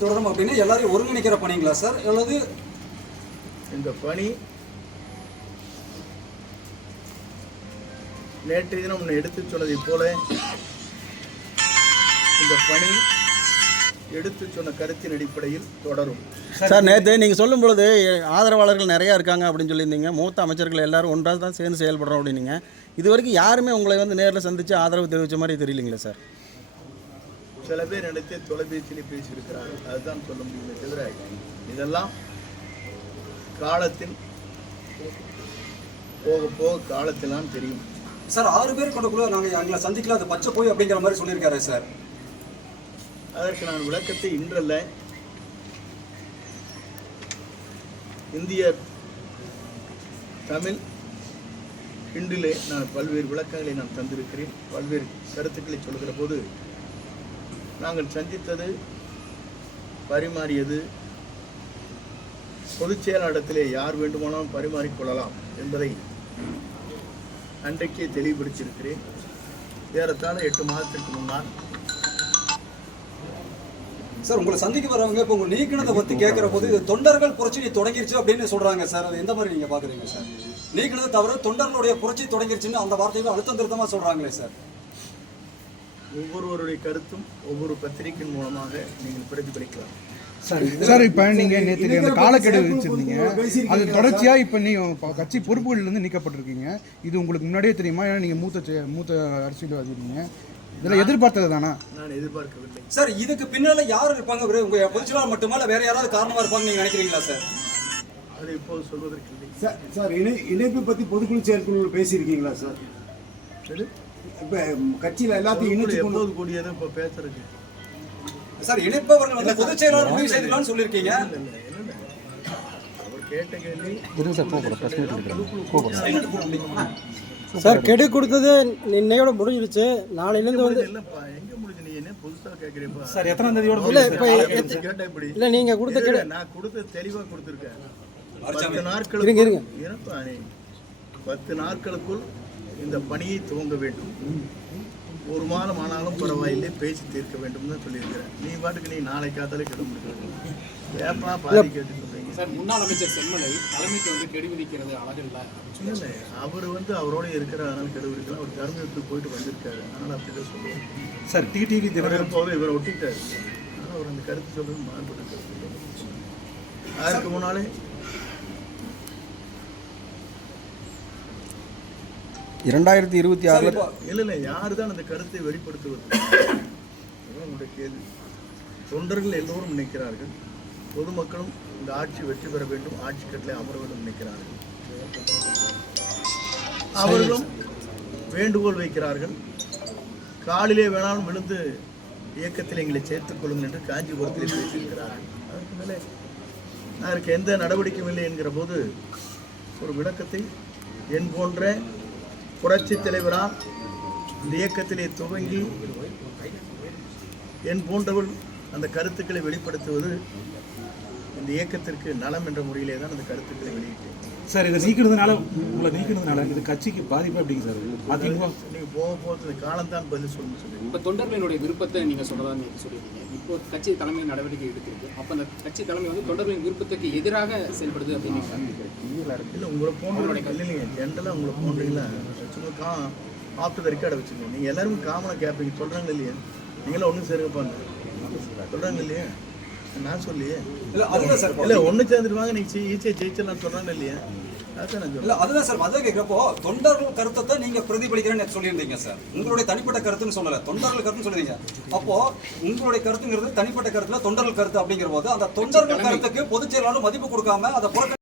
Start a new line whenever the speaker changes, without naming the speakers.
தொடரும் அப்படின்னு எல்லாரையும் ஒருங்கிணைக்கிற பணிங்களா சார்? அல்லது
இந்த பணி நேற்றைய தினம் உன்னை எடுத்துச் சொன்னதைப் போல இந்த பணி எடுத்துச் சொன்ன கருத்தின் அடிப்படையில் தொடரும்.
சார் நேற்று நீங்கள் சொல்லும் பொழுது ஆதரவாளர்கள் நிறையா இருக்காங்க அப்படின்னு சொல்லியிருந்தீங்க. மூத்த அமைச்சர்கள் எல்லாரும் ஒன்றாக தான் சேர்ந்து செயல்படுறோம் அப்படின்னீங்க. இது வரைக்கும் யாருமே உங்களை வந்து நேரில் சந்தித்து ஆதரவு தெரிவித்த மாதிரி தெரியலங்களே சார்?
சில பேர் இடத்தை தொலைபேசியிலே பேசியிருக்கிறார்கள். அதுதான் சொல்ல முடியுமே தவிர இதெல்லாம் காலத்தில் போக போக காலத்திலாம் தெரியும்.
சார் ஆறு பேர் கொண்ட குழு நாங்கள் எங்களை சந்திக்கல அது பச்சை போய் அப்படிங்கிற மாதிரி சொல்லியிருக்காரு சார்.
அதற்கு நான் விளக்கத்தை இன்றல்ல. இந்திய தமிழ் இன்றிலே நான் பல்வேறு விளக்கங்களை நான் தந்திருக்கிறேன். பல்வேறு கருத்துக்களை சொல்கிற போது நாங்கள் சந்தித்தது பரிமாறியது. பொதுச் செயலாளரிடத்திலே யார் வேண்டுமானாலும் பரிமாறிக்கொள்ளலாம் என்பதை அன்றைக்கே தெளிவுபடுத்தியிருக்கிறேன். ஏறத்தாழ எட்டு மாதத்திற்கு முன்னால்.
சார் உங்களை சந்திக்க வரவங்க இப்போ உங்க நீக்கினதை பத்தி கேட்கிற போது இது தொண்டர்கள் புரட்சி தொடங்கிருச்சு அப்படின்னு சொல்றாங்க சார். அது எந்த மாதிரி நீங்க பாக்குறீங்க சார்? நீக்கினதை தவிர தொண்டர்களுடைய புரட்சி தொடங்கிருச்சுன்னு அந்த வார்த்தைகளை அழுத்தம் திருத்தமா சொல்றாங்களே சார்.
ஒவ்வொருவருடைய கருத்தும் ஒவ்வொரு பத்திரிகையின் மூலமாக நீங்கள் பிரதிபலிக்கலாம்
சார் இப்போ நீங்க நேற்று அந்த காலக்கெடு வச்சிருந்தீங்க. அது தொடர்ச்சியா இப்போ நீ ப- கட்சி பொறுப்புகள்ல இருந்து நீக்கப்பட்டிருக்கீங்க. இது உங்களுக்கு முன்னாடியே தெரியுமா? ஏன்னா நீங்க மூத்த மூத்த அரசியல்வாதி இருக்கீங்க இதெல்லாம் எதிர்பார்த்தது தானா?
நான் எதிர்பார்க்கவில்லை.
சார் இதுக்கு பின்னால யார் இருப்பாங்க உங்க பொதுச்செயலாளர் மட்டுமா? இல்ல வேற யாராவது காரணமா இருப்பாங்க நீங்க நினைக்கிறீங்களா சார்?
அதை இப்போது சொல்வதற்கில்லை
சார் சார் இணை இணைப்பு பத்தி பொதுக்குழு செயற்குழு பேசியிருக்கீங்களா சார்?
சரி
இப்ப கட்சியில எல்லாத்தையும் இணைச்சு கொண்டு
கூடியது இப்போ பேசுறதுக்கு.
சார் இணைப்பவர்கள் வந்து பொதுச் செயலாளர் முடிவு செய்துக்கலாம்னு சொல்லியிருக்கீங்க.
சார் கெடு கொடுத்தது இன்னையோட முடிஞ்சிருச்சு. நாளையிலேருந்து வந்து
இல்லைப்பா? எங்க முடிஞ்சு நீ என்ன புதுசாக கேட்குறீப்பா
சார் எத்தனை தேதியோட
இல்லை இப்போ இல்லை நீங்கள் கொடுத்த கெடு
நான் கொடுத்த தெளிவாக கொடுத்துருக்கேன். பத்து
இருங்க
நாட்களுக்கு
இருங்க
பத்து நாட்களுக்குள் இந்த பணியை துவங்க வேண்டும். ஒரு மாதம் ஆனாலும் பரவாயில்லை பேசி தீர்க்க வேண்டும் தான் சொல்லியிருக்கிறேன். நீ பாட்டுக்கு நீ நாளை காத்தாலே கிட முடியும் ஏப்பா பாதி கேட்டு சொல்றீங்க
சார் முன்னாள் அமைச்சர் செம்மலை தலைமைக்கு வந்து கெடு விதிக்கிறது அழகில்ல.
இல்லை அவர் வந்து அவரோட இருக்கிற அதனால கெடு அவர் கருமையத்துக்கு போயிட்டு வந்திருக்காரு. அதனால அப்படிதான் சொல்லுவார்.
சார் டிடிவி
இவர் போல இவரை ஒட்டிட்டாரு. அதனால அவர் அந்த கருத்து சொல்றது மாறுபட்ட அதற்கு முன்னாலே
இரண்டாயிரத்தி இருபத்தி ஆறில்
இப்போ
இல்லை யார் தான் அந்த கருத்தை வெளிப்படுத்துவது? உங்களுடைய கேள்வி. தொண்டர்கள் எல்லோரும் நினைக்கிறார்கள் பொதுமக்களும் இந்த ஆட்சி வெற்றி பெற வேண்டும் ஆட்சி கட்டளை அமர வேண்டும் நினைக்கிறார்கள். அவர்களும் வேண்டுகோள் வைக்கிறார்கள். காலிலே வேணாலும் விழுந்து இயக்கத்தில் எங்களை சேர்த்துக் கொள்ளுங்கள் என்று காஞ்சிபுரத்தில் பேசியிருக்கிறார்கள். அதற்கு மேலே அதற்கு எந்த நடவடிக்கையும் இல்லை என்கிற போது ஒரு விளக்கத்தை என் போன்ற புரட்சி தலைவரால் இந்த இயக்கத்திலே துவங்கி என் போன்றவள் அந்த கருத்துக்களை வெளிப்படுத்துவது இந்த இயக்கத்திற்கு நலம் என்ற முறையிலே தான் அந்த கருத்துக்களை வெளியிட்டேன்.
சார் இதை நீக்கினதுனால உங்களை நீக்கினதுனால இது கட்சிக்கு பாதிப்பு எப்படிங்க சார். அதிமுக
நீங்க போக போகிறது காலம்தான் பதில் சொல்லணும் சொல்லி
இப்போ தொண்டர்களினுடைய விருப்பத்தை நீங்கள் சொல்றதா நீங்க சொல்லியிருக்கீங்க. இப்போ கட்சி தலைமை நடவடிக்கை எடுத்திருக்கு. அப்போ அந்த கட்சி தலைமை வந்து தொண்டர்களின் விருப்பத்துக்கு எதிராக செயல்படுது அப்படின்னு.
இல்லை உங்களை போன்றவங்க இல்லைங்க. ஜென்ரலாக உங்களை போன்றீங்களா சும்மா கா ஆஃப்டர் த ரெக்கார்டை வச்சுக்கோங்க. நீங்கள் எல்லாரும் காமனாக கேட்பீங்க சொல்கிறாங்க இல்லையா? நீங்களும் ஒன்றும் சேருங்கப்பாங்க சொல்கிறாங்க இல்லையா? நான் சொல்லியே.
இல்ல அதுதான் சார்.
இல்லை ஒன்று சேர்ந்துருவாங்க நீங்கள் ஈஸியாக ஜெயிச்சிடலாம் சொல்கிறாங்க இல்லையா.
இல்ல அதுதான் சார் அதை கேட்கிறப்போ தொண்டர்கள் கருத்தை நீங்க பிரதிபலிக்கிறேன்னு சொல்லியிருந்தீங்க சார். உங்களுடைய தனிப்பட்ட கருத்துன்னு சொல்லல தொண்டர்கள் கருத்துன்னு சொல்லிருந்தீங்க அப்போ உங்களுடைய கருத்துங்கிறது தனிப்பட்ட கருத்துல தொண்டர்கள் கருத்து அப்படிங்கிற போது அந்த தொண்டர்கள் கருத்துக்கு பொதுச் செயலாளர் மதிப்பு கொடுக்காம அதை புறக்கணி